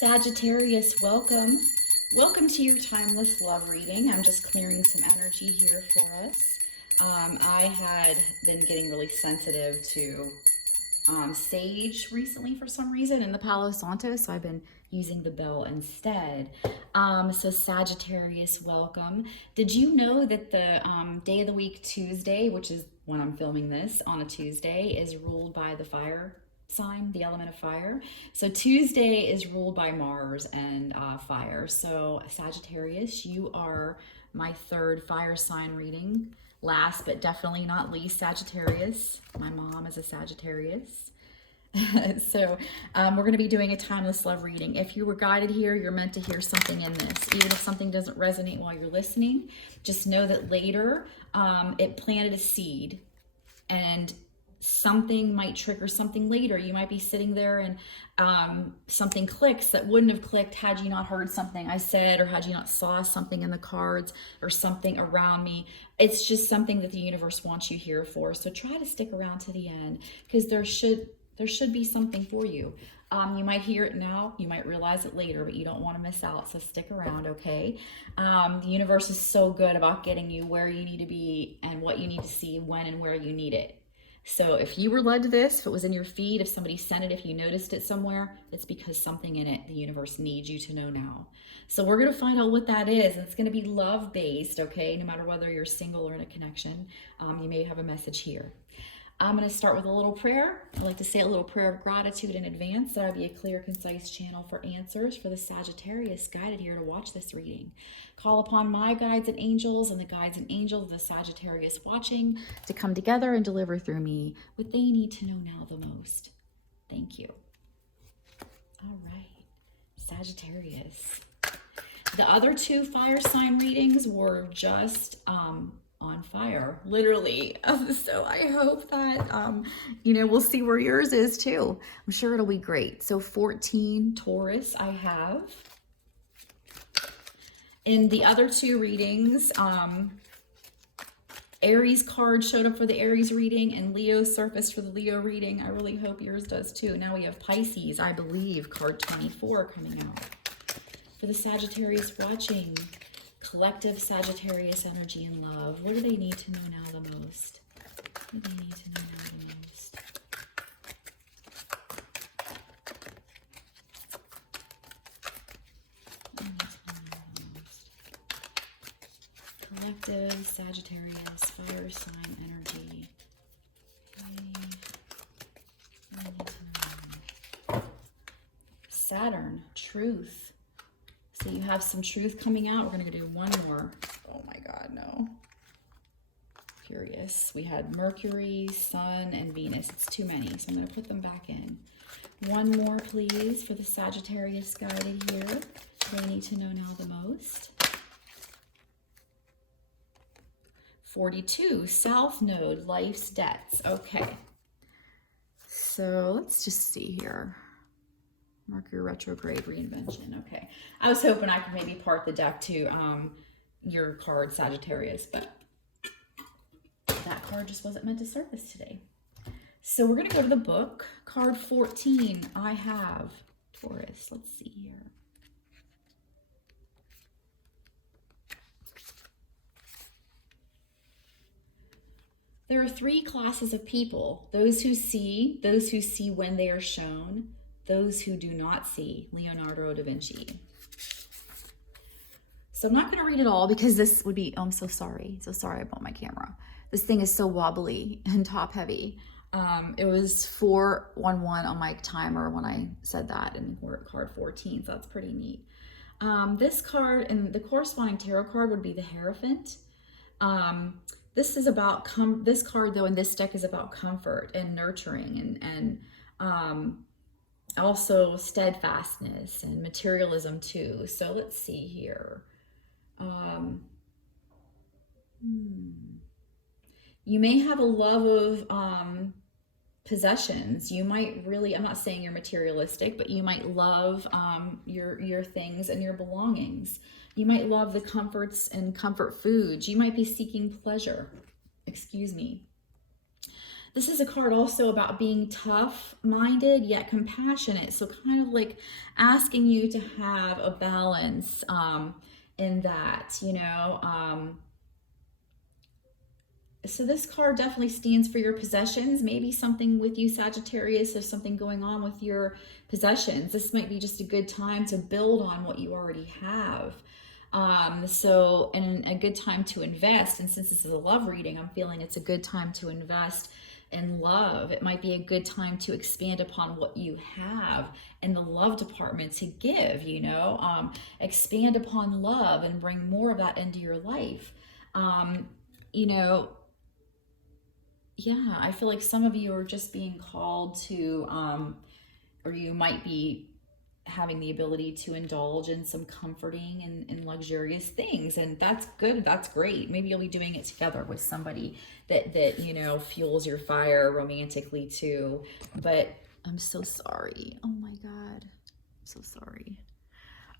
Sagittarius, welcome. Welcome to your timeless love reading. I'm just clearing some energy here for us. I had been getting really sensitive to sage recently for some reason in the Palo Santo, so I've been using the bell instead. So Sagittarius, welcome. Did you know that the day of the week, Tuesday, which is when I'm filming this on a Tuesday, is ruled by the fire sign, the element of fire? So Tuesday is ruled by Mars and fire. So Sagittarius, you are my third fire sign reading. Last but definitely not least, Sagittarius. My mom is a Sagittarius. So we're going to be doing a timeless love reading. If you were guided here, you're meant to hear something in this. Even if something doesn't resonate while you're listening, just know that later it planted a seed and something might trigger something later. You might be sitting there and something clicks that wouldn't have clicked had you not heard something I said, or had you not saw something in the cards or something around me. It's just something that the universe wants you here for. So try to stick around to the end, because there should be something for you. You might hear it now, you might realize it later, but you don't want to miss out, so stick around, okay? The universe is so good about getting you where you need to be and what you need to see, when and where you need it. So if you were led to this, if it was in your feed, if somebody sent it, if you noticed it somewhere, it's because something in it the universe needs you to know now. So we're going to find out what that is. And it's going to be love-based, okay? No matter whether you're single or in a connection, you may have a message here. I'm going to start with a little prayer. I like to say a little prayer of gratitude in advance, that I'll be a clear, concise channel for answers for the Sagittarius guided here to watch this reading. Call upon my guides and angels and the guides and angels of the Sagittarius watching to come together and deliver through me what they need to know now the most. Thank you. All right, Sagittarius. The other two fire sign readings were just on fire, literally. So I hope that, we'll see where yours is too. I'm sure it'll be great. So 14 Taurus I have. In the other two readings, Aries card showed up for the Aries reading and Leo surfaced for the Leo reading. I really hope yours does too. Now we have Pisces, I believe, card 24 coming out. For the Sagittarius watching, collective Sagittarius energy and love. What do they need to know now the most? What do they need to know now the most? What do they need to know now the most? Collective Sagittarius fire sign energy. Okay. What do they need to know now? Saturn, truth. So you have some truth coming out. We're going to do one more. Oh my God, no. Curious. We had Mercury, Sun, and Venus. It's too many, so I'm going to put them back in. One more, please, for the Sagittarius guided here. They need to know now the most. 42, South Node, life's debts. Okay. So let's just see here. Mercury retrograde reinvention. Okay. I was hoping I could maybe part the deck to your card, Sagittarius, but that card just wasn't meant to surface today. So we're going to go to the book. Card 14, I have Taurus. Let's see here. There are three classes of people: those who see when they are shown, those who do not see. Leonardo da Vinci. So I'm not going to read it all because this would be, oh, I'm so sorry. So sorry about my camera. This thing is so wobbly and top heavy. It was 411 on my timer when I said that, and we're at card 14, so that's pretty neat. This card and the corresponding tarot card would be the Hierophant. This is about, this card though in this deck is about comfort and nurturing and also steadfastness and materialism too. So let's see here. You may have a love of possessions. You might really, I'm not saying you're materialistic, but you might love your things and your belongings. You might love the comforts and comfort foods. You might be seeking pleasure. Excuse me. This is a card also about being tough-minded yet compassionate. So kind of like asking you to have a balance in that, you know. So this card definitely stands for your possessions. Maybe something with you, Sagittarius, there's something going on with your possessions. This might be just a good time to build on what you already have. And a good time to invest. And since this is a love reading, I'm feeling it's a good time to invest in love. It might be a good time to expand upon what you have in the love department to give, you know, expand upon love and bring more of that into your life. You know, yeah, I feel like some of you are just being called to, or you might be having the ability to indulge in some comforting and luxurious things, and that's good. That's great. Maybe you'll be doing it together with somebody that you know fuels your fire romantically too. But I'm so sorry. Oh my God, I'm so sorry.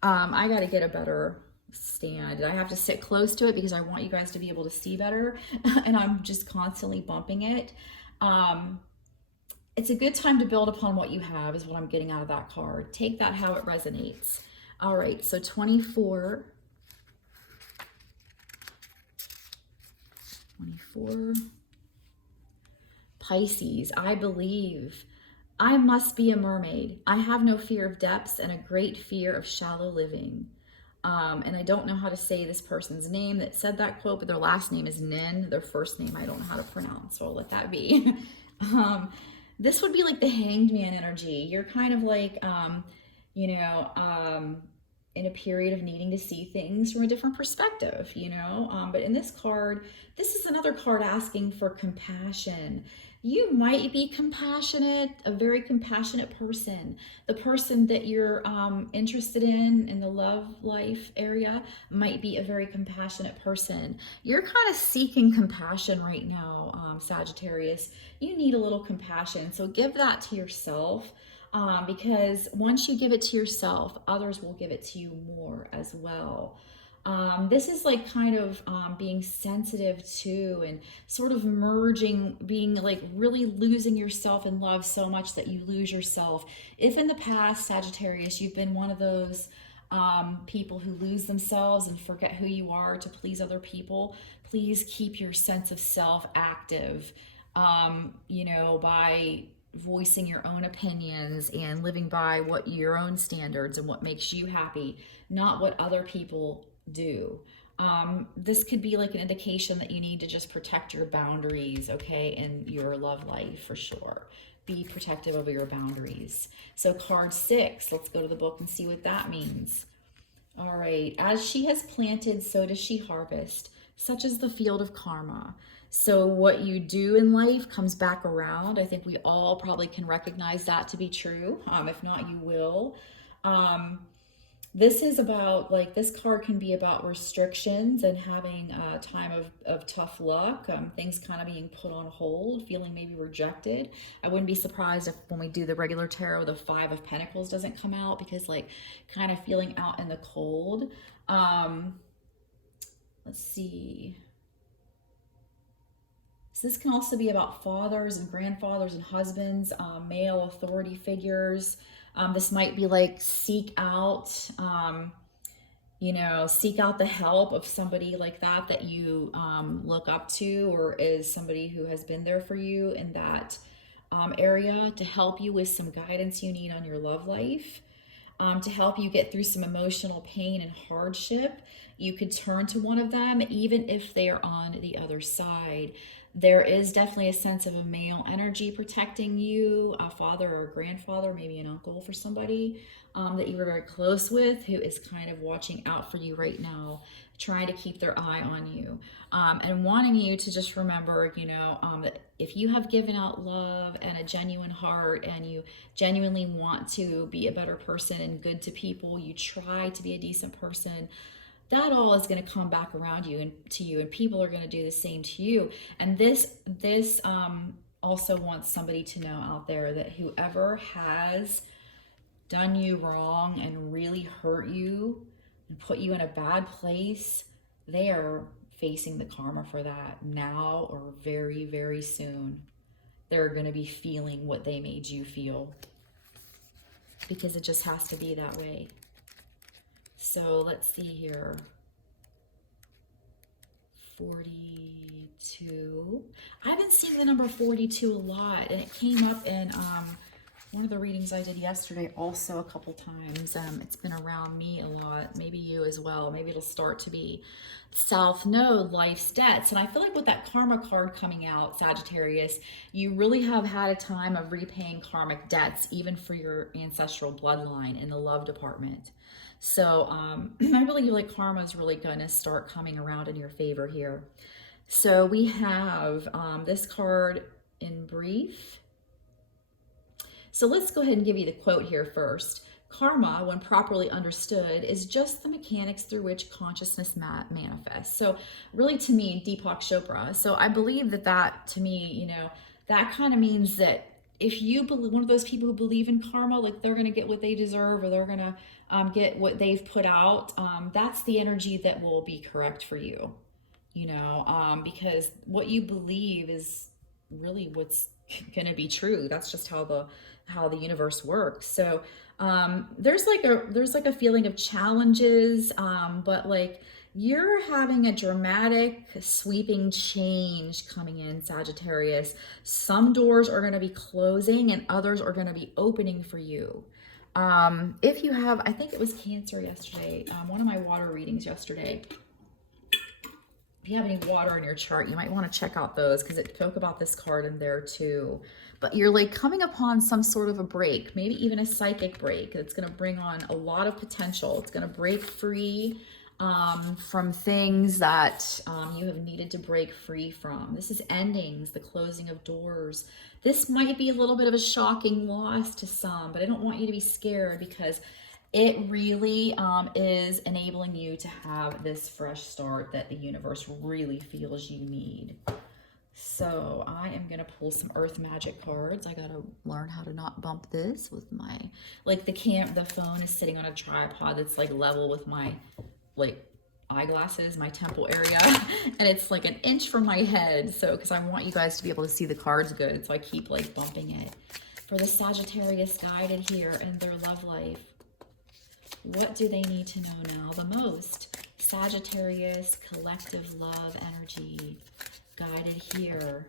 I got to get a better stand. I have to sit close to it because I want you guys to be able to see better, and I'm just constantly bumping it. It's a good time to build upon what you have is what I'm getting out of that card. Take that how it resonates. All right, so 24. Pisces, I believe. I must be a mermaid. I have no fear of depths and a great fear of shallow living. And I don't know how to say this person's name that said that quote, but their last name is Nin. Their first name I don't know how to pronounce, so I'll let that be. This would be like the Hanged Man energy. You're kind of like, you know, in a period of needing to see things from a different perspective, you know. But in this card, this is another card asking for compassion. You might be compassionate, a very compassionate person. The person that you're interested in the love life area might be a very compassionate person. You're kind of seeking compassion right now, Sagittarius. You need a little compassion, so give that to yourself. Because once you give it to yourself, others will give it to you more as well. This is like kind of being sensitive to and sort of merging, being like really losing yourself in love so much that you lose yourself. If in the past, Sagittarius, you've been one of those people who lose themselves and forget who you are to please other people, please keep your sense of self active, you know, by voicing your own opinions and living by what your own standards and what makes you happy, not what other people do. This could be like an indication that you need to just protect your boundaries, okay, in your love life for sure. Be protective of your boundaries. So card 6, let's go to the book and see what that means. All right, as she has planted, so does she harvest. Such is the field of karma. So what you do in life comes back around. I think we all probably can recognize that to be true. If not, you will. This is about, like, this card can be about restrictions and having a time of tough luck, things kind of being put on hold, feeling maybe rejected. I wouldn't be surprised if when we do the regular tarot, the 5 of Pentacles doesn't come out, because like kind of feeling out in the cold. Let's see. So this can also be about fathers and grandfathers and husbands, male authority figures. This might be like seek out, you know, seek out the help of somebody like that you look up to, or is somebody who has been there for you in that area to help you with some guidance you need on your love life. To help you get through some emotional pain and hardship. You could turn to one of them, even if they are on the other side. There is definitely a sense of a male energy protecting you, a father or a grandfather, maybe an uncle for somebody that you were very close with, who is kind of watching out for you right now, trying to keep their eye on you, and wanting you to just remember, you know, that if you have given out love and a genuine heart, and you genuinely want to be a better person and good to people, you try to be a decent person, that all is going to come back around you and to you, and people are going to do the same to you. And this also wants somebody to know out there that whoever has done you wrong and really hurt you and put you in a bad place, they are facing the karma for that now or very, very soon. they're going to be feeling what they made you feel, because it just has to be that way. So let's see here. 42. I've been seeing the number 42 a lot, and it came up in one of the readings I did yesterday also a couple times. It's been around me a lot, maybe you as well. Maybe it'll start to be South Node, life's debts. And I feel like with that karma card coming out, Sagittarius, you really have had a time of repaying karmic debts, even for your ancestral bloodline in the love department. So I really feel like karma is really going to start coming around in your favor here. So we have this card in brief. So let's go ahead and give you the quote here first. Karma, when properly understood, is just the mechanics through which consciousness manifests. So really, to me, Deepak Chopra. So I believe that to me, you know, that kind of means that if you believe, one of those people who believe in karma, like they're going to get what they deserve, or they're going to get what they've put out, that's the energy that will be correct for you, you know, because what you believe is really what's going to be true. That's just how the universe works. So there's like a feeling of challenges, but like you're having a dramatic sweeping change coming in, Sagittarius. Some doors are going to be closing and others are going to be opening for you. If you have, I think it was Cancer yesterday, one of my water readings yesterday. If you have any water in your chart, you might want to check out those, because it spoke about this card in there too. But you're like coming upon some sort of a break, maybe even a psychic break. It's going to bring on a lot of potential. It's going to break free from things that you have needed to break free from. This is endings, the closing of doors. This might be a little bit of a shocking loss to some, but I don't want you to be scared, because it really is enabling you to have this fresh start that the universe really feels you need. So I am going to pull some earth magic cards. I got to learn how to not bump this with my, like the phone is sitting on a tripod that's like level with my like eyeglasses, my temple area, and it's like an inch from my head. So, because I want you guys to be able to see the cards good, so I keep like bumping it. For the Sagittarius guided here in their love life, what do they need to know now the most? Sagittarius, collective love energy, guided here.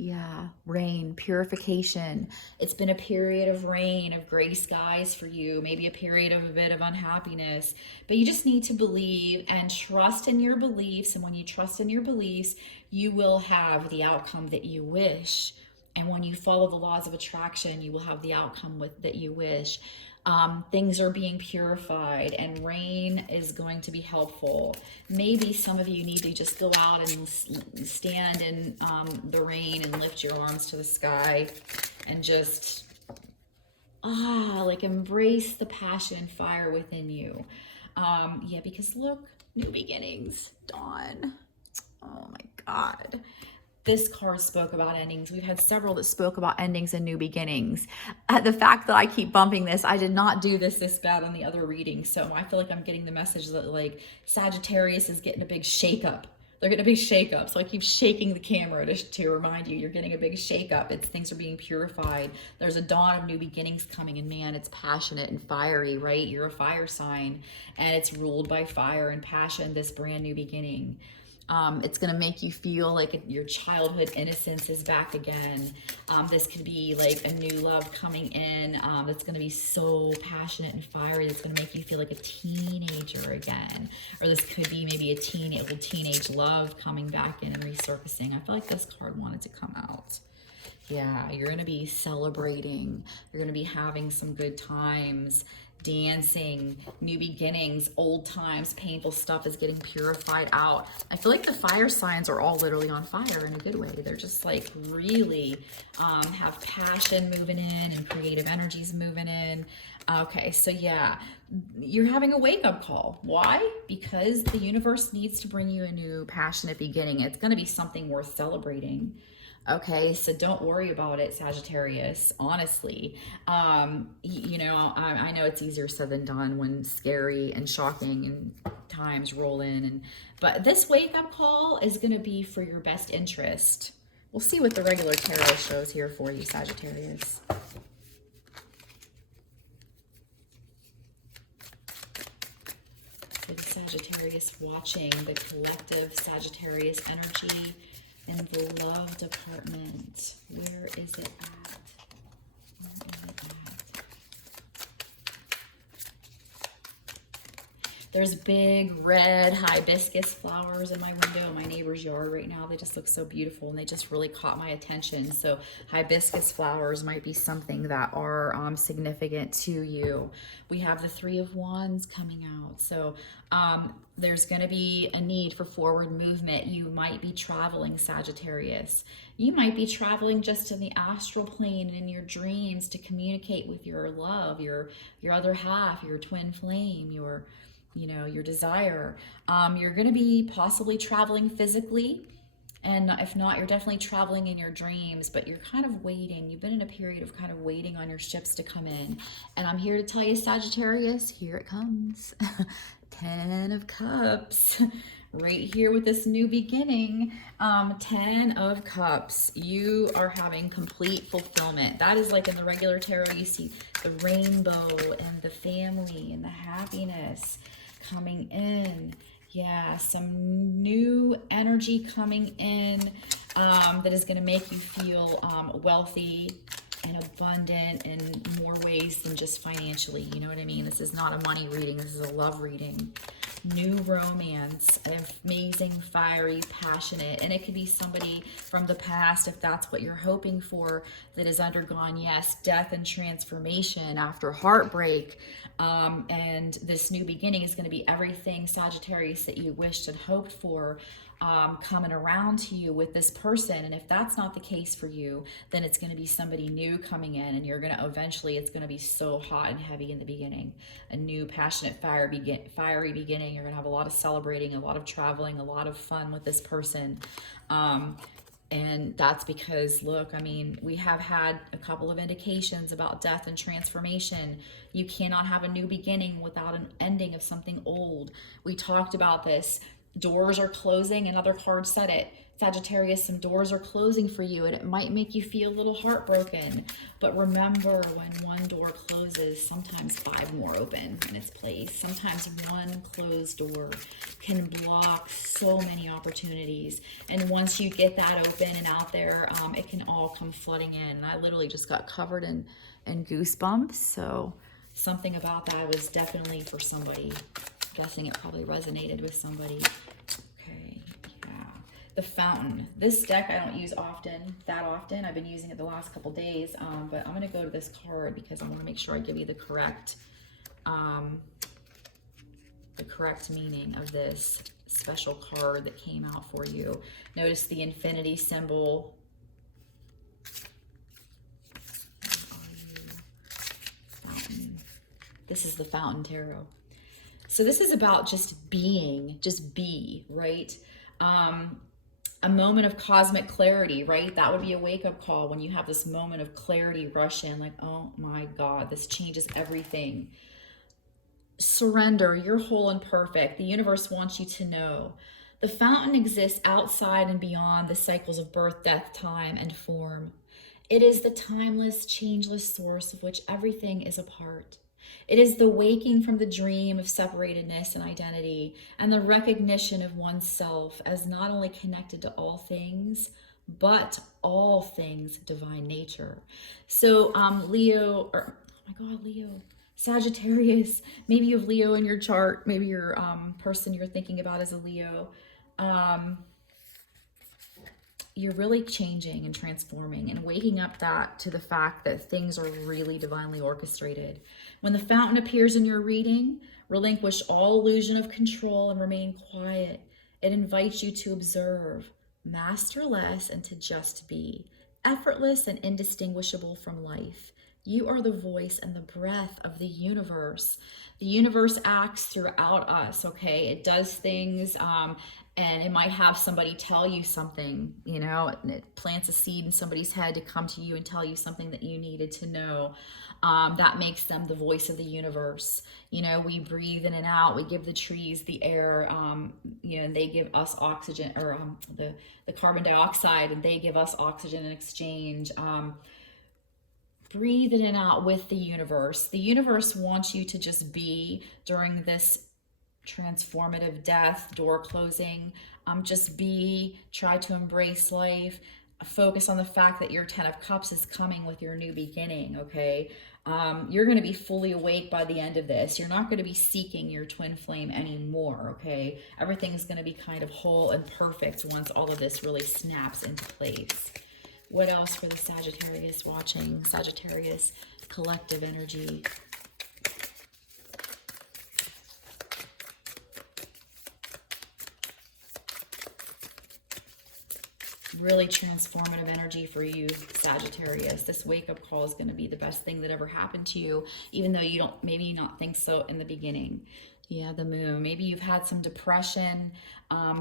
Yeah, rain, purification. It's been a period of rain, of gray skies for you, maybe a period of a bit of unhappiness, but you just need to believe and trust in your beliefs. And when you trust in your beliefs, you will have the outcome that you wish. And when you follow the laws of attraction, you will have the outcome that you wish. Things are being purified, and rain is going to be helpful. Maybe some of you need to just go out and stand in the rain and lift your arms to the sky and just like embrace the passion and fire within you. Yeah, because look, new beginnings, dawn. Oh my God. This card spoke about endings. We've had several that spoke about endings and new beginnings. The fact that I keep bumping this, I did not do this bad on the other reading. So I feel like I'm getting the message that like Sagittarius is getting a big shakeup. They're getting a big shakeup. So I keep shaking the camera to remind you, you're getting a big shakeup. Things are being purified. There's a dawn of new beginnings coming, and man, it's passionate and fiery, right? You're a fire sign, and it's ruled by fire and passion, this brand new beginning. It's going to make you feel like your childhood innocence is back again. This could be like a new love coming in that's going to be so passionate and fiery. That's going to make you feel like a teenager again. Or this could be maybe a teenage love coming back in and resurfacing. I feel like this card wanted to come out. Yeah, you're going to be celebrating. You're going to be having some good times. Dancing, new beginnings, old times, painful stuff is getting purified out. I feel like the fire signs are all literally on fire in a good way. They're just like really have passion moving in and creative energies moving in. Okay, so yeah, you're having a wake-up call. Why? Because the universe needs to bring you a new passionate beginning. It's going to be something worth celebrating. Okay, so don't worry about it, Sagittarius, honestly. You know, I know it's easier said than done when scary and shocking and times roll in. But this wake-up call is going to be for your best interest. We'll see what the regular tarot shows here for you, Sagittarius. For the Sagittarius watching the collective Sagittarius energy in the love department. Where is it at? Where is it at? There's big red hibiscus flowers in my window in my neighbor's yard right now. They just look so beautiful and they just really caught my attention. So hibiscus flowers might be something that are significant to you. We have the Three of Wands coming out. So there's going to be a need for forward movement. You might be traveling, Sagittarius. You might be traveling just in the astral plane and in your dreams to communicate with your love, your other half, your twin flame, your desire. You're going to be possibly traveling physically, and if not, you're definitely traveling in your dreams, but you're kind of waiting. You've been in a period of kind of waiting on your ships to come in. And I'm here to tell you, Sagittarius, here it comes. 10 of Cups. Right here with this new beginning. 10 of Cups. You are having complete fulfillment. That is like in the regular tarot, you see the rainbow and the family and the happiness coming in. Yeah, some new energy coming in that is going to make you feel wealthy and abundant in more ways than just financially. You know what I mean? This is not a money reading. This is a love reading. New romance, amazing, fiery, passionate, and it could be somebody from the past, if that's what you're hoping for, that has undergone, yes, death and transformation after heartbreak. And this new beginning is going to be everything, Sagittarius, that you wished and hoped for coming around to you with this person. And if that's not the case for you, then it's going to be somebody new coming in, and you're going to eventually, it's going to be so hot and heavy in the beginning. A new passionate fiery beginning. You're going to have a lot of celebrating, a lot of traveling, a lot of fun with this person. And that's because, look, I mean, we have had a couple of indications about death and transformation. You cannot have a new beginning without an ending of something old. We talked about this. Doors are closing. Another card said it. Sagittarius, some doors are closing for you, and it might make you feel a little heartbroken. But remember, when one door closes, sometimes 5 more open in its place. Sometimes one closed door can block so many opportunities. And once you get that open and out there, it can all come flooding in. And I literally just got covered in goosebumps. So something about that was definitely for somebody. I'm guessing it probably resonated with somebody. Okay, yeah. The Fountain. This deck I don't use that often. I've been using it the last couple days, but I'm going to go to this card because I want to make sure I give you the correct meaning of this special card that came out for you. Notice the infinity symbol. Fountain. This is the Fountain Tarot. So this is about just being, just be, right? A moment of cosmic clarity, right? That would be a wake-up call when you have this moment of clarity rush in, like, oh my God, this changes everything. Surrender, you're whole and perfect. The universe wants you to know. The fountain exists outside and beyond the cycles of birth, death, time, and form. It is the timeless, changeless source of which everything is a part. It is the waking from the dream of separatedness and identity, and the recognition of oneself as not only connected to all things, but all things divine nature. So Leo, or oh my God, Leo, Sagittarius, maybe you have Leo in your chart, maybe your person you're thinking about is a Leo. You're really changing and transforming and waking up to the fact that things are really divinely orchestrated. When the fountain appears in your reading, relinquish all illusion of control and remain quiet. It invites you to observe, master less, and to just be, effortless and indistinguishable from life. You are the voice and the breath of the universe. The universe acts throughout us, okay? It does things And it might have somebody tell you something, you know, and it plants a seed in somebody's head to come to you and tell you something that you needed to know. That makes them the voice of the universe. You know, we breathe in and out. We give the trees the air, you know, and they give us oxygen, or the carbon dioxide, and they give us oxygen in exchange. Breathe in and out with the universe. The universe wants you to just be during this transformative death, door closing. Just be, try to embrace life. Focus on the fact that your 10 of Cups is coming with your new beginning, okay? You're going to be fully awake by the end of this. You're not going to be seeking your twin flame anymore, okay? Everything's going to be kind of whole and perfect once all of this really snaps into place. What else for the Sagittarius watching? Sagittarius collective energy. Really transformative energy for you, Sagittarius. This wake-up call is going to be the best thing that ever happened to you, even though you don't, maybe not think so in the beginning. Yeah, the moon. Maybe you've had some depression.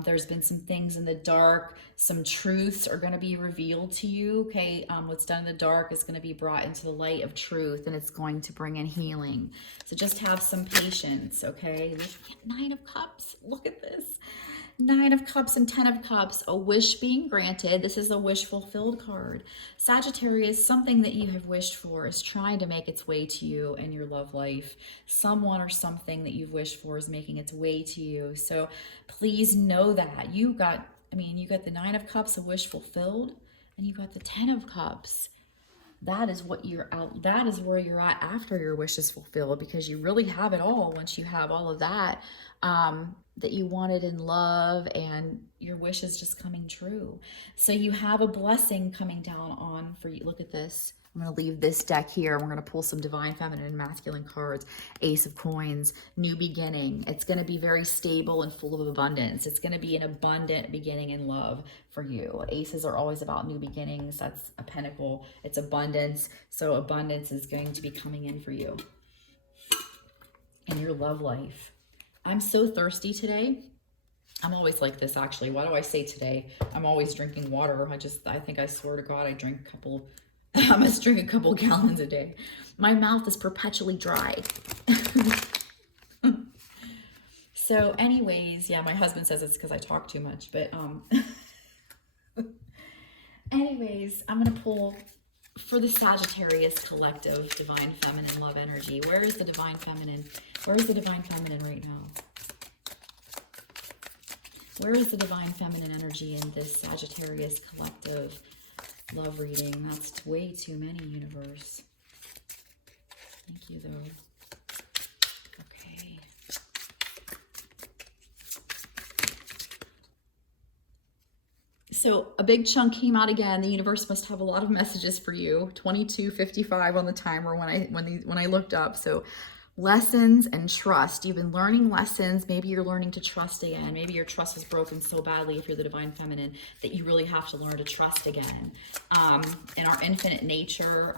There's been some things in the dark. Some truths are going to be revealed to you, okay? What's done in the dark is going to be brought into the light of truth, and it's going to bring in healing. So just have some patience, okay? Look at 9 of Cups. Look at this. 9 of Cups and 10 of Cups, a wish being granted. This is a wish fulfilled card. Sagittarius, something that you have wished for is trying to make its way to you in your love life. Someone or something that you've wished for is making its way to you. So please know that. You got the 9 of Cups, a wish fulfilled, and you got the 10 of Cups. That is what you're out. That is where you're at after your wish is fulfilled, because you really have it all once you have all of that that you wanted in love, and your wish is just coming true. So you have a blessing coming down on for you. Look at this. I'm going to leave this deck here. We're going to pull some divine feminine and masculine cards. Ace of Coins, new beginning. It's going to be very stable and full of abundance. It's going to be an abundant beginning in love for you. Aces are always about new beginnings. That's a pentacle. It's abundance. So abundance is going to be coming in for you in your love life. I'm so thirsty today. I'm always like this, actually. Why do I say today? I'm always drinking water. I swear to God, I must drink a couple gallons a day. My mouth is perpetually dry. So anyways, yeah, my husband says it's because I talk too much, but anyways, I'm going to pull for the Sagittarius collective divine feminine love energy. Where is the divine feminine? Where is the divine feminine right now? Where is the divine feminine energy in this Sagittarius collective love reading? That's way too many, universe. Thank you, though. Okay. So a big chunk came out again. The universe must have a lot of messages for you. 22:55 on the timer when I looked up. So lessons and trust. You've been learning lessons. Maybe you're learning to trust again. Maybe your trust is broken so badly if you're the divine feminine that you really have to learn to trust again. In our infinite nature,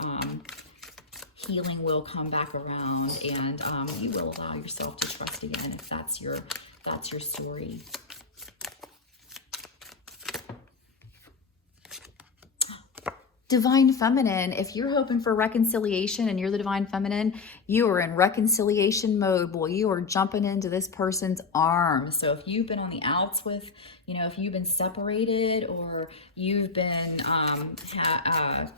healing will come back around, and you will allow yourself to trust again if that's your story. Divine feminine, if you're hoping for reconciliation and you're the divine feminine, you are in reconciliation mode. Boy, you are jumping into this person's arms. So if you've been on the outs with, if you've been separated, or you've been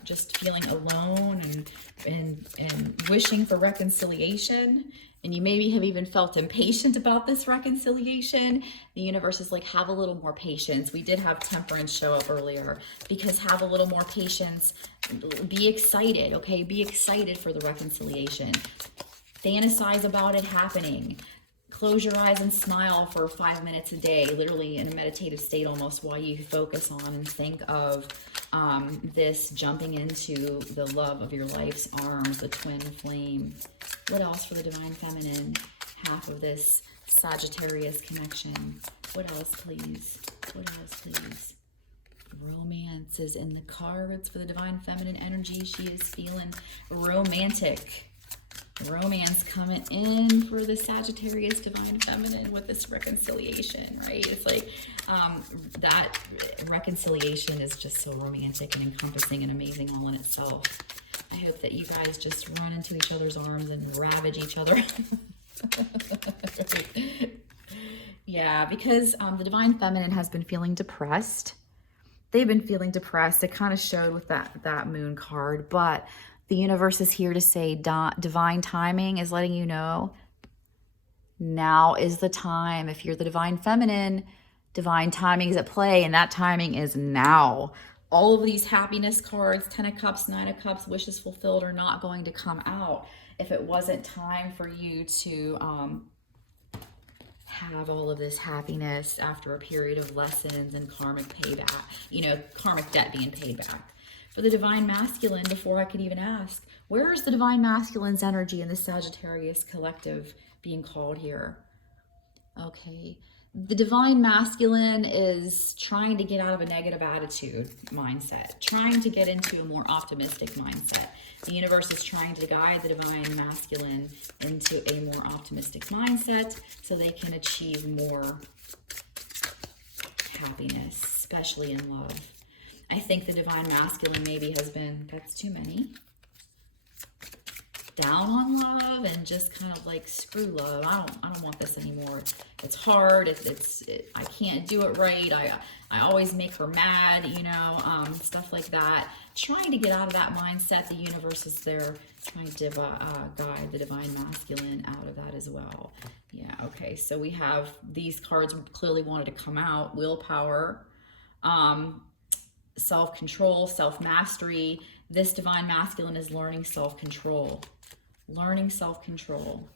just feeling alone and wishing for reconciliation, and you maybe have even felt impatient about this reconciliation, the universe is like, have a little more patience. We did have temperance show up earlier, because have a little more patience. Be excited, okay? Be excited for the reconciliation. Fantasize about it happening. Close your eyes and smile for 5 minutes a day, literally in a meditative state almost, while you focus on and think of this jumping into the love of your life's arms, the twin flame. What else for the divine feminine? Half of this Sagittarius connection. What else, please? What else, please? Romance is in the cards for the divine feminine energy. She is feeling romantic. Romance coming in for the Sagittarius Divine Feminine with this reconciliation, right? It's like that reconciliation is just so romantic and encompassing and amazing all in itself. I hope that you guys just run into each other's arms and ravage each other. Yeah, because the Divine Feminine has been feeling depressed. They've been feeling depressed. It kind of showed with that moon card, but the universe is here to say divine timing is letting you know now is the time. If you're the Divine Feminine, divine timing is at play, and that timing is now. All of these happiness cards, 10 of Cups, 9 of Cups, wishes fulfilled, are not going to come out if it wasn't time for you to have all of this happiness after a period of lessons and karmic payback, you know, karmic debt being paid back. For the Divine Masculine, before I could even ask, where is the Divine Masculine's energy in the Sagittarius collective being called here? Okay. The Divine Masculine is trying to get out of a negative attitude mindset, trying to get into a more optimistic mindset. The universe is trying to guide the Divine Masculine into a more optimistic mindset so they can achieve more happiness, especially in love. I think the Divine Masculine maybe has been, that's too many, down on love and just kind of like, screw love. I don't want this anymore. It's hard. I can't do it right. I always make her mad, you know, stuff like that. Trying to get out of that mindset. The universe is there trying to guide the Divine Masculine out of that as well. Yeah, okay. So we have these cards clearly wanted to come out. Willpower, self-control, self-mastery. This Divine Masculine is learning self-control. Learning self-control.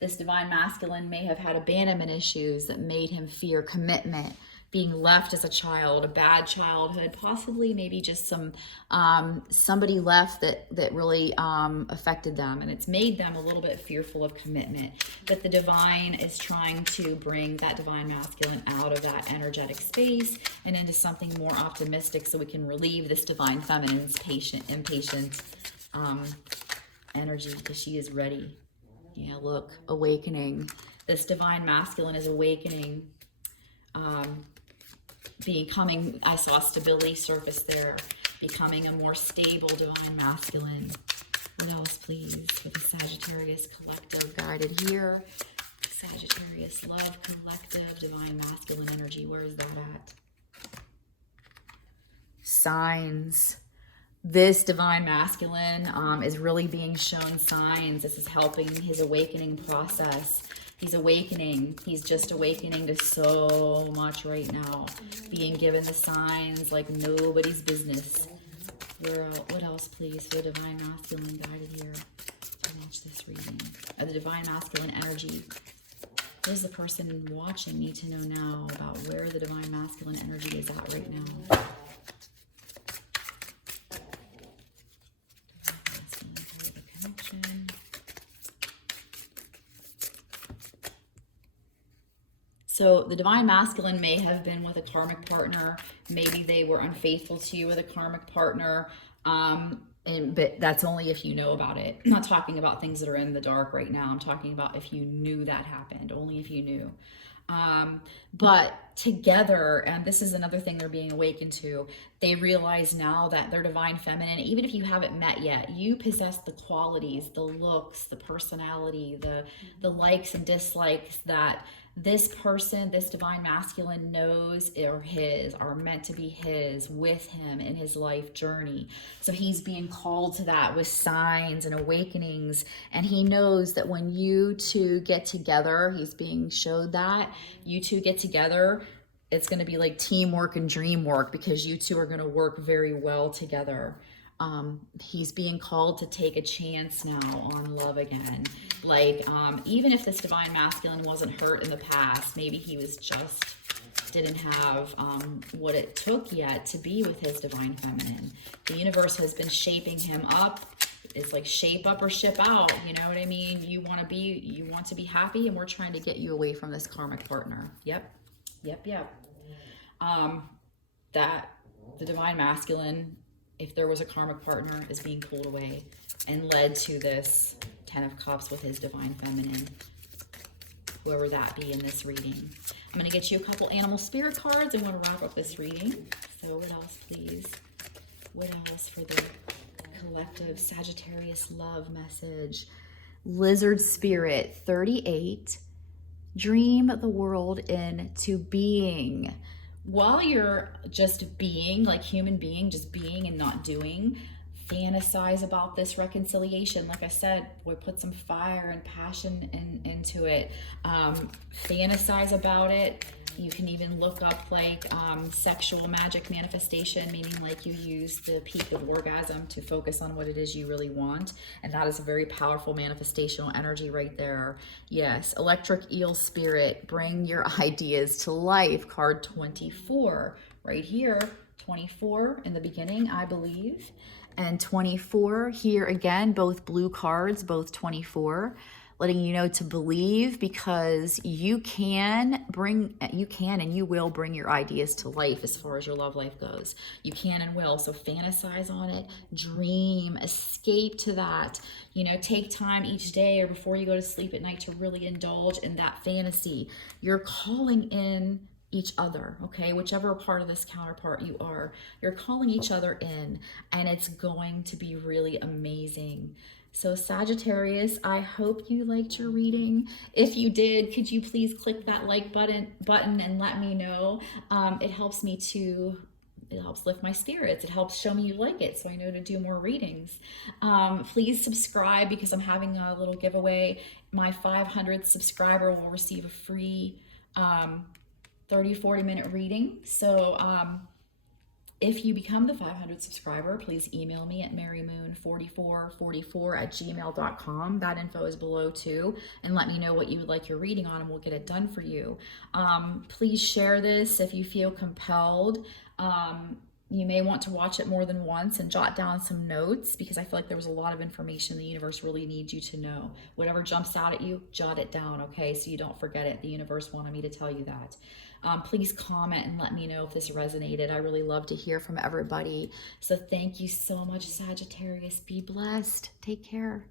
This Divine Masculine may have had abandonment issues that made him fear commitment, being left as a child, a bad childhood, possibly maybe just somebody left that really affected them, and it's made them a little bit fearful of commitment. But the Divine is trying to bring that Divine Masculine out of that energetic space and into something more optimistic so we can relieve this Divine Feminine's impatient energy, because she is ready. Yeah, look, awakening. This Divine Masculine is awakening, becoming, I saw stability surface there, becoming a more stable Divine Masculine. What else, please, with the Sagittarius collective guided here? Sagittarius Love Collective, Divine Masculine energy, where is that at? Signs. This Divine Masculine is really being shown signs. This is helping his awakening process. He's awakening. He's just awakening to so much right now. Being given the signs like nobody's business. What else, please, for the Divine Masculine guided here to watch this reading? The Divine Masculine energy. What does the person watching need to know now about where the Divine Masculine energy is at right now? So the Divine Masculine may have been with a karmic partner. Maybe they were unfaithful to you with a karmic partner. But that's only if you know about it. I'm not talking about things that are in the dark right now. I'm talking about if you knew that happened, only if you knew. But together, and this is another thing they're being awakened to, they realize now that they're Divine Feminine. Even if you haven't met yet, you possess the qualities, the looks, the personality, the likes and dislikes that this person, this Divine Masculine knows are meant to be his, with him in his life journey. So he's being called to that with signs and awakenings. And he knows that when you two get together, he's being showed that you two get together, it's going to be like teamwork and dream work, because you two are going to work very well together. He's being called to take a chance now on love again. Like, even if this Divine Masculine wasn't hurt in the past, maybe he was just didn't have what it took yet to be with his Divine Feminine. The universe has been shaping him up. It's like shape up or ship out. You know what I mean? You want to be happy, and we're trying to get you away from this karmic partner. Yep. That the Divine Masculine, if there was a karmic partner, is being pulled away and led to this Ten of Cups with his Divine Feminine, whoever that be in this reading. I'm going to get you a couple animal spirit cards and want to wrap up this reading. So what else, please? What else for the collective Sagittarius love message? Lizard Spirit 38. Dream the world into being. While you're just being, like human being, just being and not doing, fantasize about this reconciliation. Like I said, we put some fire and passion into it. Fantasize about it. You can even look up like sexual magic manifestation, meaning like you use the peak of orgasm to focus on what it is you really want. And that is a very powerful manifestational energy right there. Yes, Electric Eel Spirit, bring your ideas to life. Card 24 right here. 24 in the beginning, I believe. And 24 here again, both blue cards, both 24. Letting you know to believe, because you can and you will bring your ideas to life as far as your love life goes. You can and will. So fantasize on it, dream, escape to that. You know, take time each day or before you go to sleep at night to really indulge in that fantasy. You're calling in each other, okay? Whichever part of this counterpart you are, you're calling each other in, and it's going to be really amazing. So Sagittarius, I hope you liked your reading. If you did, could you please click that like button and let me know? It helps lift my spirits. It helps show me you like it, so I know to do more readings. Please subscribe, because I'm having a little giveaway. My 500th subscriber will receive a free 30-40 minute reading. So if you become the 500 subscriber, please email me at marymoon4444@gmail.com. That info is below too. And let me know what you would like your reading on, and we'll get it done for you. Please share this if you feel compelled. You may want to watch it more than once and jot down some notes, because I feel like there was a lot of information the universe really needs you to know. Whatever jumps out at you, jot it down, okay? So you don't forget it. The universe wanted me to tell you that. Please comment and let me know if this resonated. I really love to hear from everybody. So thank you so much, Sagittarius. Be blessed. Take care.